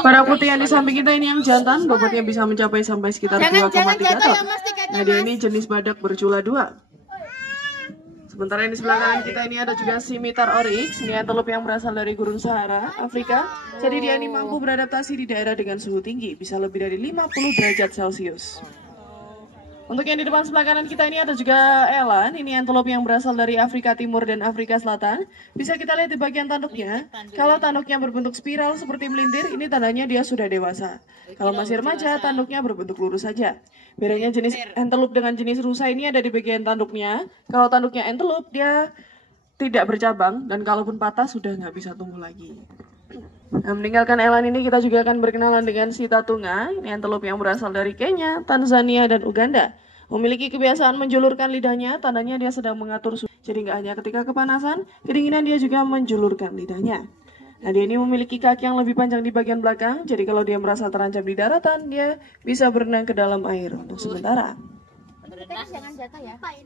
Para putih yang di samping kita ini yang jantan, bobotnya bisa mencapai sampai sekitar 2,3 ton. Nah, dia ini jenis badak bercula 2. Sementara yang di sebelah kanan kita ini ada juga Scimitar oryx, ini antelope yang berasal dari gurun Sahara, Afrika. Jadi dia ini mampu beradaptasi di daerah dengan suhu tinggi, bisa lebih dari 50 derajat Celcius. Untuk yang di depan sebelah kanan kita ini ada juga eland, ini antelope yang berasal dari Afrika Timur dan Afrika Selatan. Bisa kita lihat di bagian tanduknya, kalau tanduknya berbentuk spiral seperti melintir, ini tandanya dia sudah dewasa. Kalau masih remaja, tanduknya berbentuk lurus saja. Bedanya jenis antelope dengan jenis rusa ini ada di bagian tanduknya. Kalau tanduknya antelope, dia tidak bercabang, dan kalaupun patah sudah nggak bisa tumbuh lagi. Nah, meninggalkan eland ini kita juga akan berkenalan dengan sitatunga, ini antelope yang berasal dari Kenya, Tanzania, dan Uganda. Memiliki kebiasaan menjulurkan lidahnya, tandanya dia sedang mengatur suhu. Jadi nggak hanya ketika kepanasan, kedinginan dia juga menjulurkan lidahnya. Nah, dia ini memiliki kaki yang lebih panjang di bagian belakang, jadi kalau dia merasa terancam di daratan, dia bisa berenang ke dalam air untuk sementara.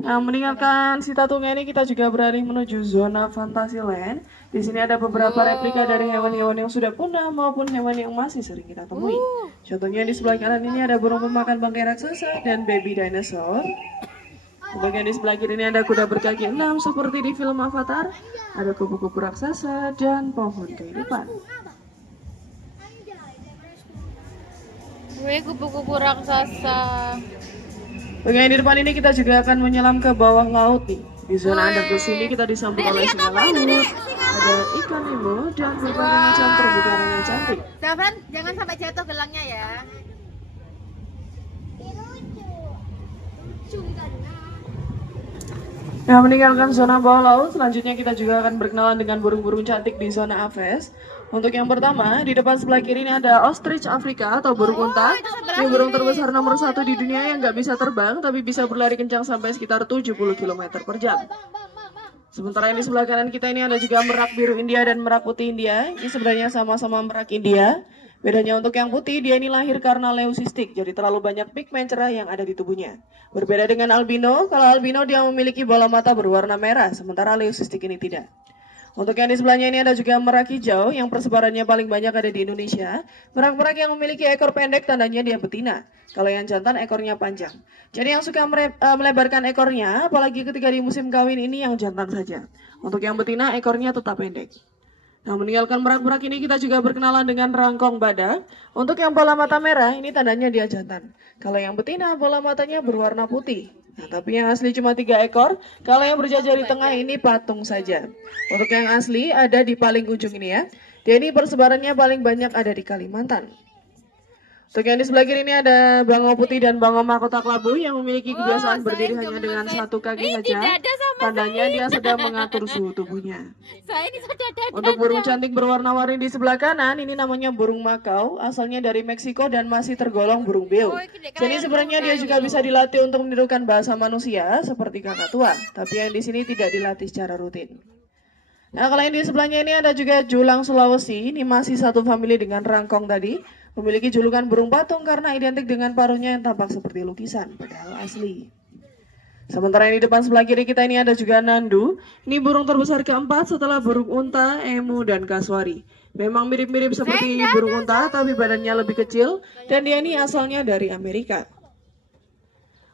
Nah, meninggalkan sitatunga ini kita juga beralih menuju zona Fantasyland. Di sini ada beberapa replika dari hewan-hewan yang sudah punah maupun hewan yang masih sering kita temui. Contohnya di sebelah kanan ini ada burung pemakan bangkai raksasa dan baby dinosaur. Di bagian di sebelah kiri ini ada kuda berkaki 6 seperti di film Avatar. Ada kupu-kupu raksasa dan pohon kehidupan. Kupu-kupu raksasa. Bagian di depan ini kita juga akan menyelam ke bawah laut nih. Di zona underdog sini kita disambut oleh singa laut, ada ikan nemo dan berbagai macam terumbu karang yang cantik. Zafran, jangan sampai jatuh gelangnya ya. Nah, meninggalkan zona bawah laut, selanjutnya kita juga akan berkenalan dengan burung-burung cantik di zona Aves. Untuk yang pertama, di depan sebelah kiri ini ada ostrich Afrika atau burung unta. Ini burung terbesar nomor 1 di dunia yang nggak bisa terbang, tapi bisa berlari kencang sampai sekitar 70 km per jam. Sementara yang di sebelah kanan kita ini ada juga merak biru India dan merak putih India. Ini sebenarnya sama-sama merak India. Bedanya untuk yang putih, dia ini lahir karena leucistik, jadi terlalu banyak pigmen cerah yang ada di tubuhnya. Berbeda dengan albino, kalau albino dia memiliki bola mata berwarna merah, sementara leucistik ini tidak. Untuk yang di sebelahnya ini ada juga merak hijau yang persebarannya paling banyak ada di Indonesia. Merak-merak yang memiliki ekor pendek tandanya dia betina. Kalau yang jantan ekornya panjang. Jadi yang suka melebarkan ekornya, apalagi ketika di musim kawin ini yang jantan saja. Untuk yang betina ekornya tetap pendek. Nah, meninggalkan merak-merak ini kita juga berkenalan dengan rangkong badak. Untuk yang bola mata merah ini tandanya dia jantan. Kalau yang betina bola matanya berwarna putih. Nah, tapi yang asli cuma 3 ekor. Kalau yang berjajar di tengah ini patung saja. Untuk yang asli ada di paling ujung ini ya. Dia ini persebarannya paling banyak ada di Kalimantan. Untuk yang di sebelah kiri ini ada bangau putih dan bangau mahkota kelabu yang memiliki kebiasaan berdiri hanya dengan 1 kaki saja. Tandanya dia sedang mengatur suhu tubuhnya. Untuk burung cantik berwarna-warni di sebelah kanan, ini namanya burung makau, asalnya dari Meksiko dan masih tergolong burung beo. Jadi sebenarnya dia juga bisa dilatih untuk menirukan bahasa manusia seperti kakatua, tapi yang di sini tidak dilatih secara rutin. Nah, kalau yang di sebelahnya ini ada juga julang Sulawesi, ini masih satu famili dengan rangkong tadi. Memiliki julukan burung patung karena identik dengan paruhnya yang tampak seperti lukisan, padahal asli. Sementara yang di depan sebelah kiri kita ini ada juga nandu. Ini burung terbesar keempat setelah burung unta, emu, dan kasuari. Memang mirip-mirip seperti burung unta, tapi badannya lebih kecil. Dan dia ini asalnya dari Amerika.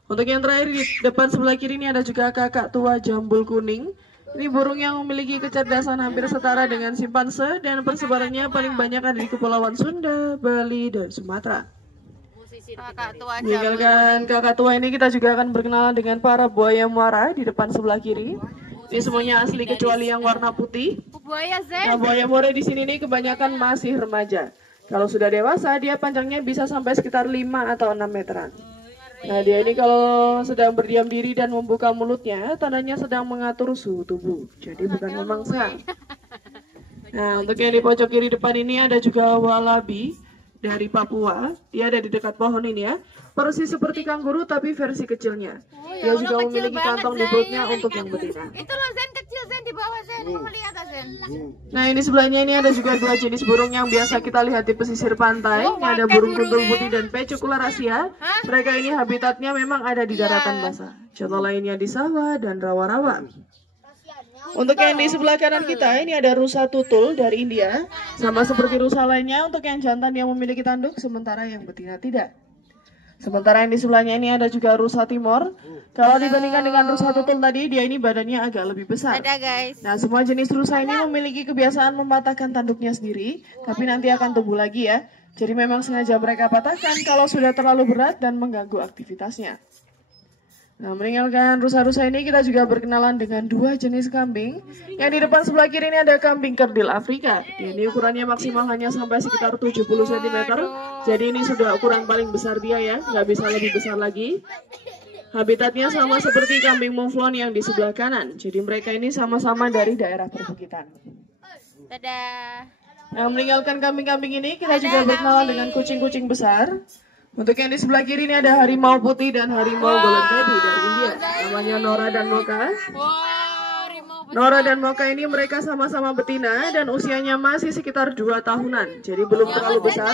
Untuk yang terakhir di depan sebelah kiri ini ada juga kakak tua jambul kuning. Ini burung yang memiliki kecerdasan hampir setara dengan simpanse dan persebarannya paling banyak ada di Kepulauan Sunda, Bali, dan Sumatera. Meninggalkan kakak tua ini kita juga akan berkenalan dengan para buaya muara di depan sebelah kiri. Ini semuanya asli kecuali yang warna putih. Nah, buaya muara di sini nih kebanyakan masih remaja. Kalau sudah dewasa dia panjangnya bisa sampai sekitar 5 atau 6 meteran. Nah, dia ini kalau sedang berdiam diri dan membuka mulutnya, tandanya sedang mengatur suhu tubuh. Jadi bukan memangsa. Nah, untuk yang di pojok kiri depan ini ada juga walabi dari Papua. Dia ada di dekat pohon ini ya. Persis seperti kanguru tapi versi kecilnya. Dia juga memiliki kantong di perutnya untuk yang betina. Itu loh Zen kecil Zen di bawah Zen. Mau lihat Zen. Nah, ini sebelahnya ini ada juga 2 jenis burung yang biasa kita lihat di pesisir pantai. Ini ada burung kuntul putih dan pecuk ular Asia. Mereka ini habitatnya memang ada di daratan basah. Contoh lainnya di sawah dan rawa-rawa. Untuk yang di sebelah kanan kita, ini ada rusa tutul dari India. Sama seperti rusa lainnya, untuk yang jantan yang memiliki tanduk, sementara yang betina tidak. Sementara yang di sebelahnya ini ada juga rusa timor. Kalau dibandingkan dengan rusa tutul tadi, dia ini badannya agak lebih besar. Ada guys. Nah, semua jenis rusa ini memiliki kebiasaan mematahkan tanduknya sendiri, tapi nanti akan tumbuh lagi ya. Jadi memang sengaja mereka patahkan kalau sudah terlalu berat dan mengganggu aktivitasnya. Nah, meninggalkan rusa-rusa ini kita juga berkenalan dengan dua jenis kambing. Yang di depan sebelah kiri ini ada kambing kerdil Afrika. Ini ukurannya maksimal hanya sampai sekitar 70 cm. Jadi ini sudah ukuran paling besar dia ya, nggak bisa lebih besar lagi. Habitatnya sama seperti kambing mouflon yang di sebelah kanan. Jadi mereka ini sama-sama dari daerah perbukitan. Dadah. Nah, meninggalkan kambing-kambing ini kita juga berkenalan dengan kucing-kucing besar. Untuk yang di sebelah kiri ini ada harimau putih dan harimau golden tabby dari India. Namanya Nora dan Mocha. Nora dan Mocha ini mereka sama-sama betina dan usianya masih sekitar 2 tahunan. Jadi belum terlalu besar.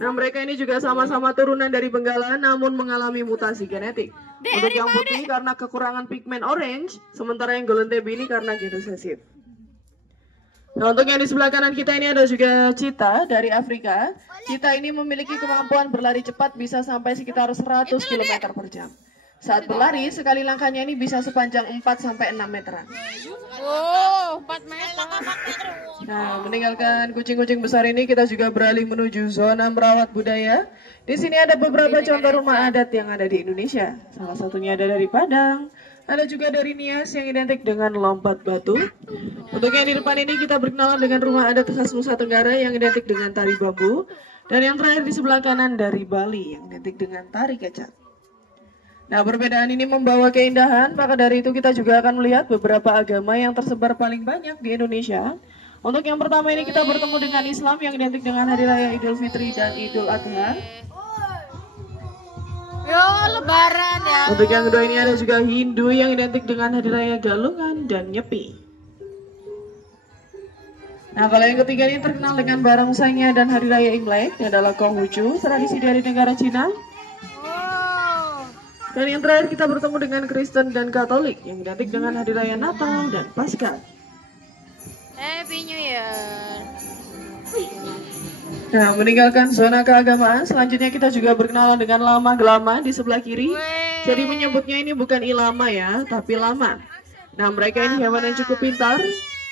Nah, mereka ini juga sama-sama turunan dari benggala namun mengalami mutasi genetik. Untuk yang putih karena kekurangan pigmen orange, sementara yang golden tabby ini karena gen resesif. Nah, untuk yang di sebelah kanan kita ini ada juga cheetah dari Afrika. Cheetah ini memiliki kemampuan berlari cepat bisa sampai sekitar 100 km per jam. Saat berlari, sekali langkahnya ini bisa sepanjang 4-6 meteran. Oh, 4 meter. Nah, meninggalkan kucing-kucing besar ini, kita juga beralih menuju zona merawat budaya. Di sini ada beberapa contoh rumah adat yang ada di Indonesia. Salah satunya ada dari Padang. Ada juga dari Nias yang identik dengan lompat batu. Untuk yang di depan ini kita berkenalan dengan rumah adat khas Nusa Tenggara yang identik dengan tari bambu. Dan yang terakhir di sebelah kanan dari Bali yang identik dengan tari kecak. Nah, perbedaan ini membawa keindahan, maka dari itu kita juga akan melihat beberapa agama yang tersebar paling banyak di Indonesia. Untuk yang pertama ini kita bertemu dengan Islam yang identik dengan Hari Raya Idul Fitri dan Idul Adha. Yo, lebaran ya. Untuk yang kedua ini ada juga Hindu yang identik dengan Hari Raya Galungan dan Nyepi. Nah, kalau yang ketiga ini terkenal dengan barongsainya dan Hari Raya Imlek, ini adalah Konghucu, tradisi dari negara Cina. Dan yang terakhir kita bertemu dengan Kristen dan Katolik yang identik dengan Hari Raya Natal dan Paskah. Happy New Year. Nah, meninggalkan zona keagamaan, selanjutnya kita juga berkenalan dengan lama gelama di sebelah kiri. Jadi menyebutnya ini bukan ilama ya, tapi lama. Nah, mereka ini hewan yang cukup pintar,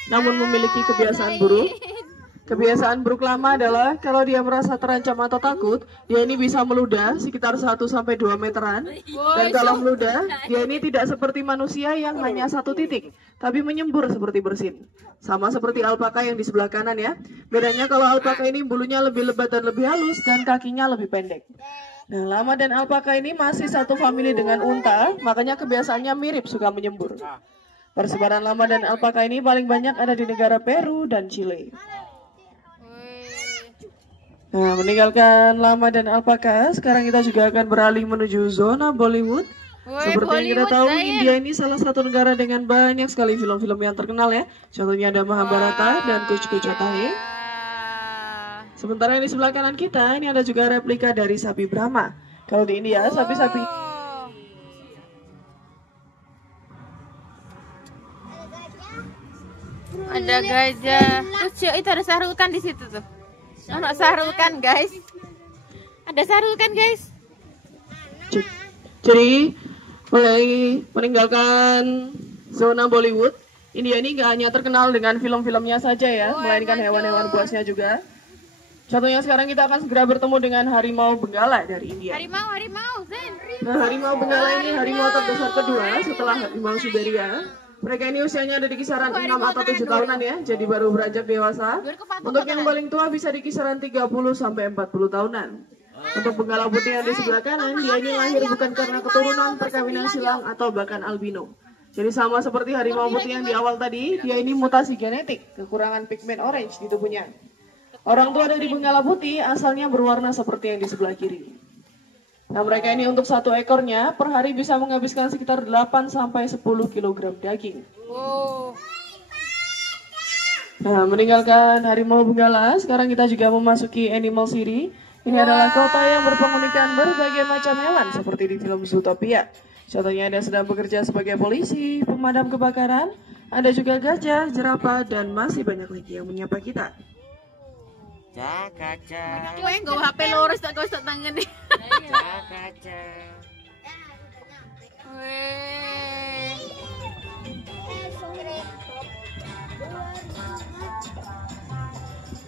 namun memiliki kebiasaan buruk. Kebiasaan buruk lama adalah kalau dia merasa terancam atau takut, dia ini bisa meludah sekitar 1-2 meteran. Dan kalau meludah, dia ini tidak seperti manusia yang hanya satu titik, tapi menyembur seperti bersin. Sama seperti alpaka yang di sebelah kanan ya. Bedanya kalau alpaka ini bulunya lebih lebat dan lebih halus dan kakinya lebih pendek. Nah, lama dan alpaka ini masih satu famili dengan unta, makanya kebiasaannya mirip, suka menyembur. Persebaran lama dan alpaka ini paling banyak ada di negara Peru dan Chile. Nah, meninggalkan lama dan alpaka, sekarang kita juga akan beralih menuju zona Bollywood. Seperti yang kita tahu, India ini salah satu negara dengan banyak sekali film-film yang terkenal ya. Contohnya ada Mahabharata dan Kuch Kuch Hota Hai. Sementara yang di sebelah kanan kita, ini ada juga replika dari sapi Brahma. Kalau di India, sapi-sapi ada gajah. Lucu, itu ada sarukan di situ tuh. Anak sarukan guys. Ada sarukan guys. Jadi mulai meninggalkan zona Bollywood, India ini nggak hanya terkenal dengan film-filmnya saja ya, melainkan hewan-hewan buasnya juga. Contohnya sekarang kita akan segera bertemu dengan harimau benggala dari India. Harimau, Zen. Nah, harimau benggala ini harimau terbesar kedua setelah harimau Siberia. Mereka ini usianya ada di kisaran 6 atau 7 tahunan ya, jadi baru beranjak dewasa. Untuk yang paling tua bisa di kisaran 30-40 tahunan. Untuk benggala putih yang di sebelah kanan, dia ini lahir bukan karena keturunan, perkawinan silang, atau bahkan albino. Jadi sama seperti harimau putih yang di awal tadi, dia ini mutasi genetik, kekurangan pigmen orange di tubuhnya. Orang tua dari benggala putih asalnya berwarna seperti yang di sebelah kiri. Nah, mereka ini untuk satu ekornya per hari bisa menghabiskan sekitar 8-10 kg daging. Nah, meninggalkan harimau benggala, sekarang kita juga memasuki Animal City. Ini adalah kota yang berpenghunikan berbagai macam hewan seperti di film Zootopia. Contohnya ada sedang bekerja sebagai polisi, pemadam kebakaran, Ada juga gajah, jerapah, dan masih banyak lagi yang menyapa kita. Kaca. Gue nggak HP lurus tak kau tangan nih. Kaca.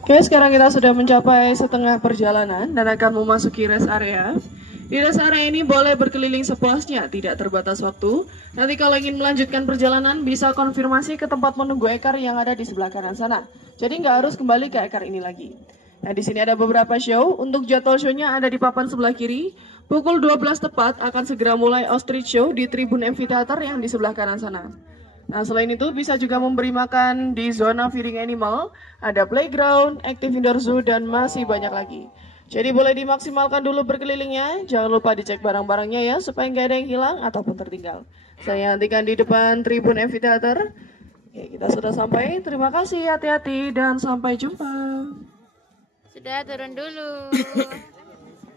Oke, sekarang kita sudah mencapai setengah perjalanan dan akan memasuki rest area. Di rest area ini boleh berkeliling sepuasnya, tidak terbatas waktu. Nanti kalau ingin melanjutkan perjalanan, bisa konfirmasi ke tempat menunggu ekar yang ada di sebelah kanan sana. Jadi nggak harus kembali ke ekar ini lagi. Nah, di sini ada beberapa show. Untuk jadwal show-nya ada di papan sebelah kiri. Pukul 12 tepat akan segera mulai Ostrich Show di Tribun Amphitheater yang di sebelah kanan sana. Nah, selain itu bisa juga memberi makan di zona feeding animal, ada playground, active indoor zoo, dan masih banyak lagi. Jadi boleh dimaksimalkan dulu berkelilingnya, jangan lupa dicek barang-barangnya ya, supaya nggak ada yang hilang ataupun tertinggal. Saya nantikan di depan Tribun Amphitheater. Oke, kita sudah sampai, terima kasih, hati-hati, dan sampai jumpa. Sudah turun dulu.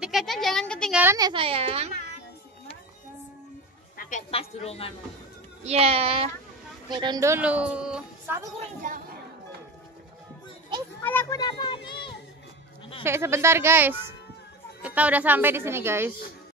Tiketnya jangan ketinggalan ya sayang. Pakai tas durungan. Ya. Turun dulu. Ada kuda poni. Sebentar guys. Kita udah sampai di sini guys.